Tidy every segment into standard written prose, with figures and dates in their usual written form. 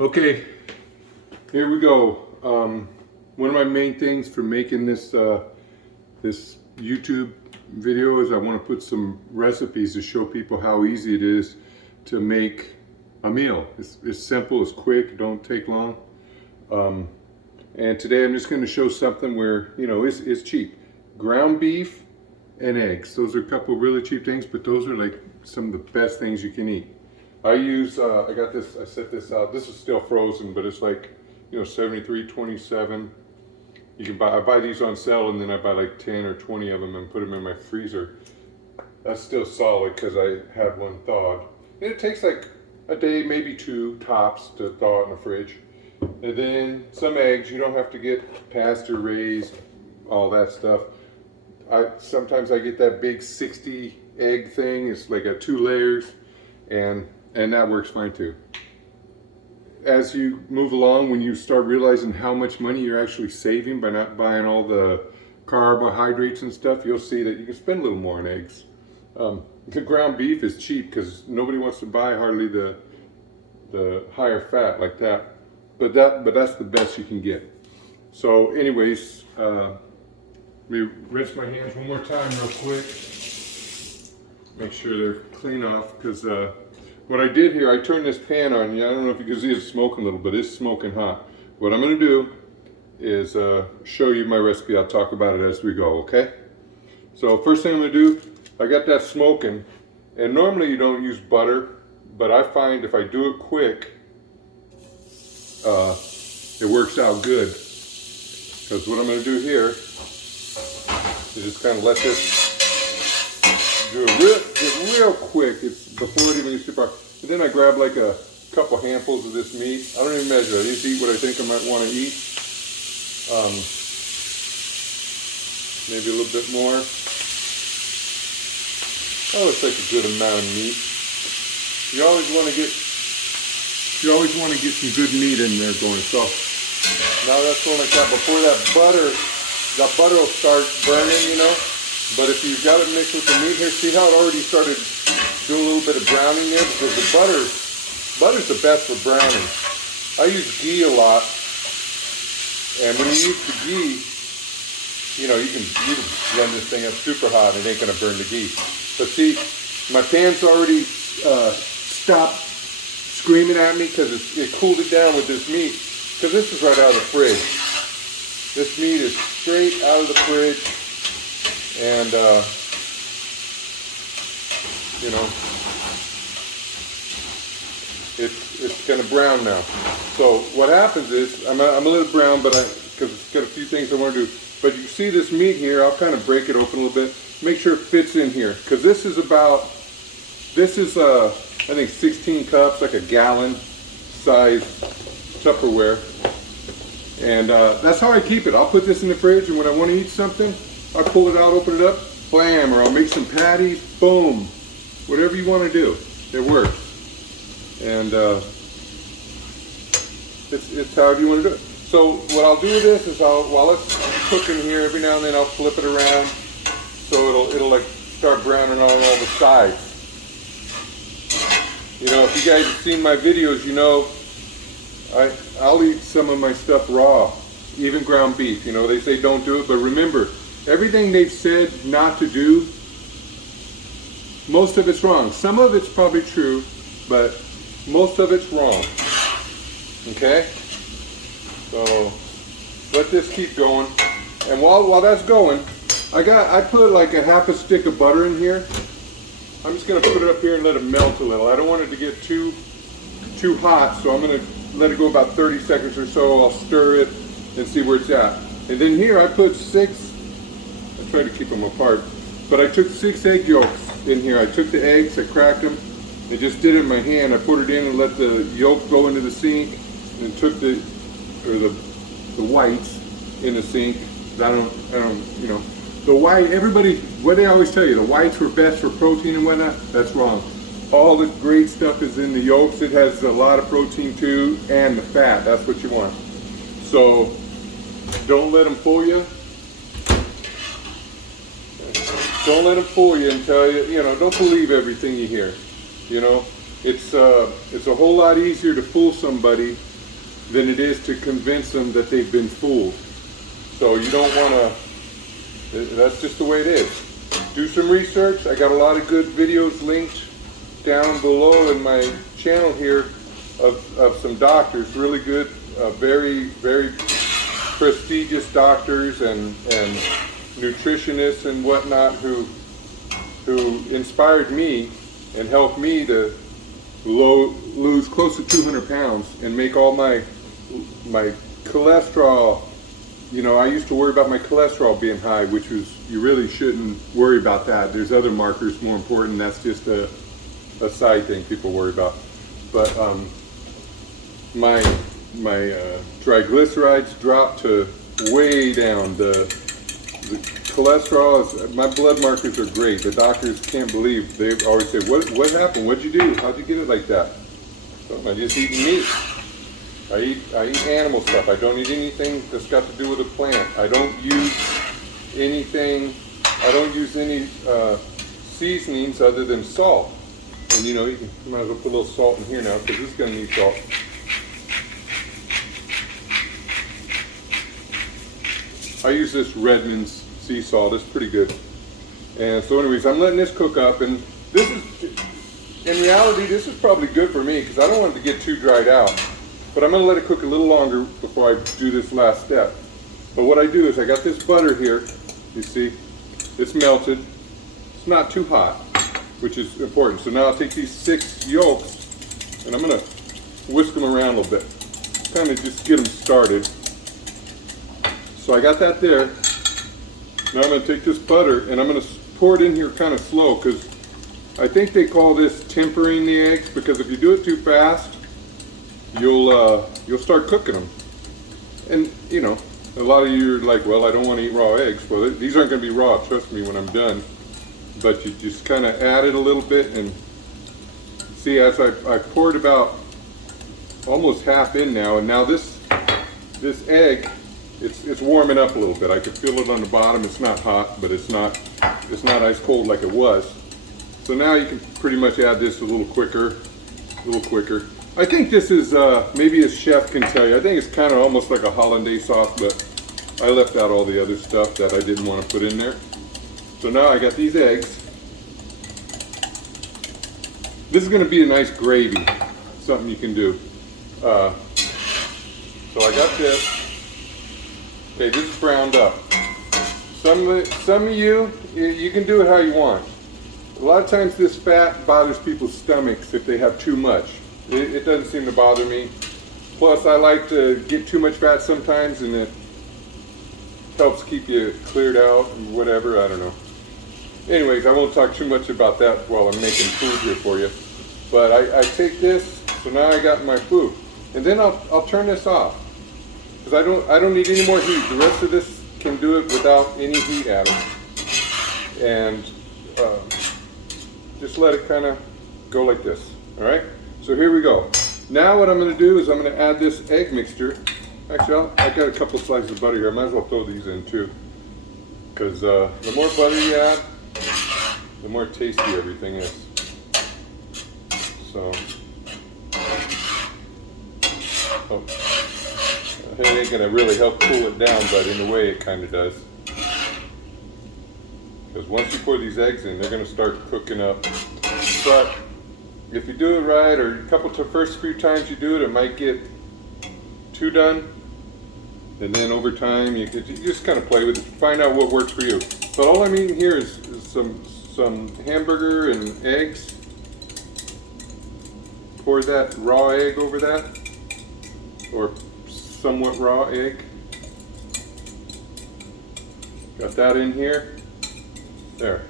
Okay, here we go. One of my main things for making this this YouTube video is I want to put some recipes to show people how easy it is to make a meal. It's simple, it's quick, don't take long. And today I'm just going to show something where, you know, it's cheap. Ground beef and eggs. Those are a couple of really cheap things, but those are like some of the best things you can eat. I use, I got this, I set this out. This is still frozen, but it's like, you know, 73.27. You can buy, I buy these on sale, and then I buy like 10 or 20 of them and put them in my freezer. That's still solid because I had one thawed. And it takes like a day, maybe two tops to thaw in the fridge. And then some eggs. You don't have to get pasture raised, all that stuff. Sometimes I get that big 60 egg thing. It's like a 2 layers, and that works fine too. As you move along, when you start realizing how much money you're actually saving by not buying all the carbohydrates and stuff, you'll see that you can spend a little more on eggs. The ground beef is cheap because nobody wants to buy hardly the higher fat like that. But that's the best you can get. So anyways, let me rinse my hands one more time real quick. Make sure they're clean off, because what I did here, I turned this pan on. Yeah, I don't know if you can see it smoking a little, but it's smoking hot. What I'm going to do is show you my recipe. I'll talk about it as we go, okay? So first thing I'm going to do, I got that smoking, and normally you don't use butter, but I find if I do it quick, it works out good. Because what I'm going to do here is just kind of let this do it real quick. It's before it even gets too far. And then I grab like a couple handfuls of this meat. I don't even measure. I just eat what I think I might want to eat. Maybe a little bit more. Oh, it's like a good amount of meat. You always want to get some good meat in there going. So now that's going like that. Before that butter will start burning, you know. But if you've got it mixed with the meat here, see how it already started doing a little bit of browning there? Because the butter's the best for browning. I use ghee a lot, and when you use the ghee, you know, you can blend this thing up super hot. It ain't gonna burn the ghee. But see, my pan's already stopped screaming at me because it cooled it down with this meat. Because this is right out of the fridge. This meat is straight out of the fridge. And, you know, it's kind of brown now. So what happens is, I'm a little brown, but because it's got a few things I want to do. But you see this meat here, I'll kind of break it open a little bit. Make sure it fits in here. Because this is I think 16 cups, like a gallon size Tupperware. And that's how I keep it. I'll put this in the fridge, and when I want to eat something, I pull it out, open it up, blam, or I'll make some patties, boom. Whatever you want to do, it works. And it's however you want to do it. So what I'll do with this is while it's cooking here, every now and then I'll flip it around so it'll like start browning on all the sides. You know, if you guys have seen my videos, you know I'll eat some of my stuff raw, even ground beef. You know, they say don't do it, but remember, everything they've said not to do, most of it's wrong. Some of it's probably true, but most of it's wrong. Okay? So let this keep going. And while that's going, I put like a half a stick of butter in here. I'm just gonna put it up here and let it melt a little. I don't want it to get too hot, so I'm gonna let it go about 30 seconds or so. I'll stir it and see where it's at. And then here I put 6, I try to keep them apart, but I took 6 egg yolks in here. I took the eggs, I cracked them, and just did it in my hand. I put it in and let the yolk go into the sink, and took the whites in the sink. I don't, you know, the white, what they always tell you, the whites were best for protein and whatnot. That's wrong. All the great stuff is in the yolks. It has a lot of protein too, and the fat. That's what you want. So don't let them fool you. Don't let them fool you and tell you, you know, don't believe everything you hear. You know, it's a whole lot easier to fool somebody than it is to convince them that they've been fooled. So you don't want to, that's just the way it is. Do some research. I got a lot of good videos linked down below in my channel here of some doctors, really good, very, very prestigious doctors and nutritionists and whatnot who inspired me and helped me to lose close to 200 pounds and make all my cholesterol. You know, I used to worry about my cholesterol being high, which was, you really shouldn't worry about that. There's other markers more important. That's just a side thing people worry about. But my triglycerides dropped to way down. The cholesterol, my blood markers are great. The doctors can't believe. They always say, what happened? What'd you do? How'd you get it like that? So I just eat meat. I eat animal stuff. I don't eat anything that's got to do with a plant. I don't use anything, I don't use any seasonings other than salt. And you know, you might as well put a little salt in here now because this is going to need salt. I use this Redmond's sea salt. It's pretty good. And so anyways, I'm letting this cook up, and this is, in reality, this is probably good for me because I don't want it to get too dried out. But I'm going to let it cook a little longer before I do this last step. But what I do is I got this butter here. You see, it's melted. It's not too hot, which is important. So now I'll take these 6 yolks and I'm going to whisk them around a little bit. Kind of just get them started. So I got that there. Now I'm going to take this butter and I'm going to pour it in here kind of slow because I think they call this tempering the eggs, because if you do it too fast, you'll start cooking them. And you know, a lot of you are like, well, I don't want to eat raw eggs. Well, these aren't going to be raw, trust me, when I'm done. But you just kind of add it a little bit, and see, as I poured about almost half in now, and now this egg, it's warming up a little bit. I can feel it on the bottom. It's not hot, but it's not ice cold like it was. So now you can pretty much add this a little quicker. I think this is, maybe a chef can tell you, I think it's kind of almost like a hollandaise sauce, but I left out all the other stuff that I didn't want to put in there. So now I got these eggs. This is going to be a nice gravy, something you can do. So I got this. Okay, this is browned up. Some of you can do it how you want. A lot of times this fat bothers people's stomachs if they have too much. It doesn't seem to bother me. Plus, I like to get too much fat sometimes, and it helps keep you cleared out and whatever, I don't know. Anyways, I won't talk too much about that while I'm making food here for you. But I take this, so now I got my food. And then I'll turn this off, because I don't need any more heat. The rest of this can do it without any heat added. And just let it kind of go like this, all right? So here we go. Now what I'm going to do is I'm going to add this egg mixture. Actually, I got a couple slices of butter here. I might as well throw these in too, because the more butter you add, the more tasty everything is. So, it ain't going to really help cool it down, but in a way it kind of does. Because once you pour these eggs in, they're going to start cooking up. But if you do it right, or first few times you do it, it might get too done. And then over time, you just kind of play with it, find out what works for you. But all I'm eating here is some hamburger and eggs. Pour that raw egg over that, or somewhat raw egg. Got that in here. There.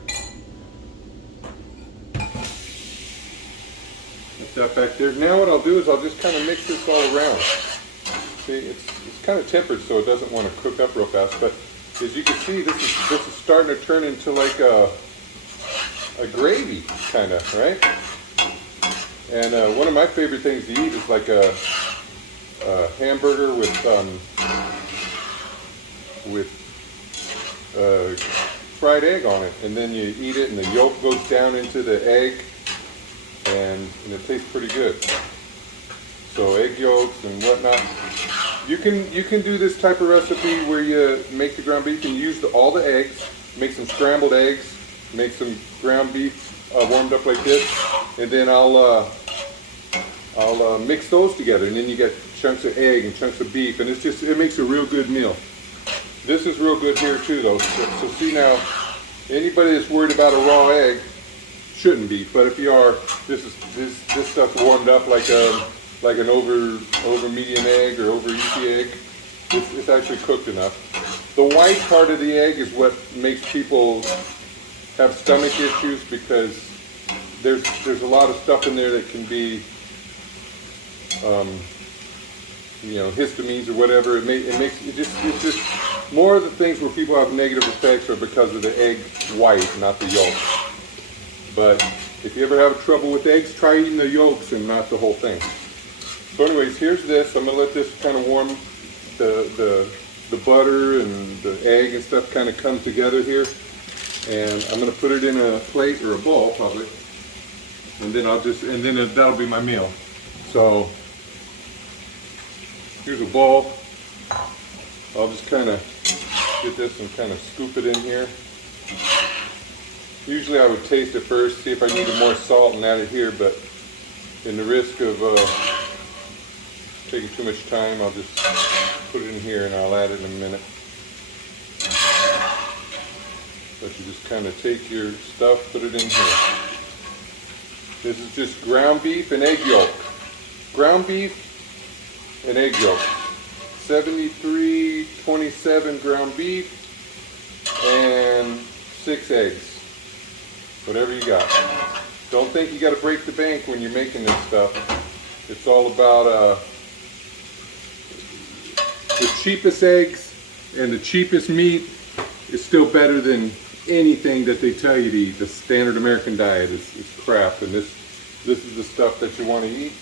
Put that back there. Now what I'll do is I'll just kind of mix this all around. See, it's kind of tempered, so it doesn't want to cook up real fast. But as you can see, this is starting to turn into like a gravy, kind of, right? And one of my favorite things to eat is like a hamburger with fried egg on it, and then you eat it, and the yolk goes down into the egg, and it tastes pretty good. So egg yolks and whatnot. You can do this type of recipe where you make the ground beef and use all the eggs, make some scrambled eggs, make some ground beef warmed up like this, and then I'll mix those together, and then you get chunks of egg and chunks of beef, and it makes a real good meal. This is real good here too, though. So see now, anybody that's worried about a raw egg shouldn't be, but if you are, this stuff's warmed up like an over medium egg or over easy egg. It's actually cooked enough. The white part of the egg is what makes people have stomach issues, because there's a lot of stuff in there that can be histamines or whatever. It's just more of the things where people have negative effects are because of the egg white, not the yolk. But if you ever have trouble with eggs, try eating the yolks and not the whole thing. So anyways, here's this. I'm gonna let this kind of warm, the butter and the egg and stuff kind of come together here. And I'm gonna put it in a plate or a bowl probably. And then that'll be my meal. So here's a bowl. I'll just kind of get this and kind of scoop it in here. Usually I would taste it first, see if I needed more salt and add it here, but in the risk of taking too much time, I'll just put it in here and I'll add it in a minute. But you just kind of take your stuff, put it in here. This is just ground beef and egg yolk. Ground beef and egg yolk. 73-27 ground beef and 6 eggs. Whatever you got. Don't think you got to break the bank when you're making this stuff. It's all about the cheapest eggs and the cheapest meat is still better than anything that they tell you to eat. The standard American diet is crap, and this is the stuff that you want to eat.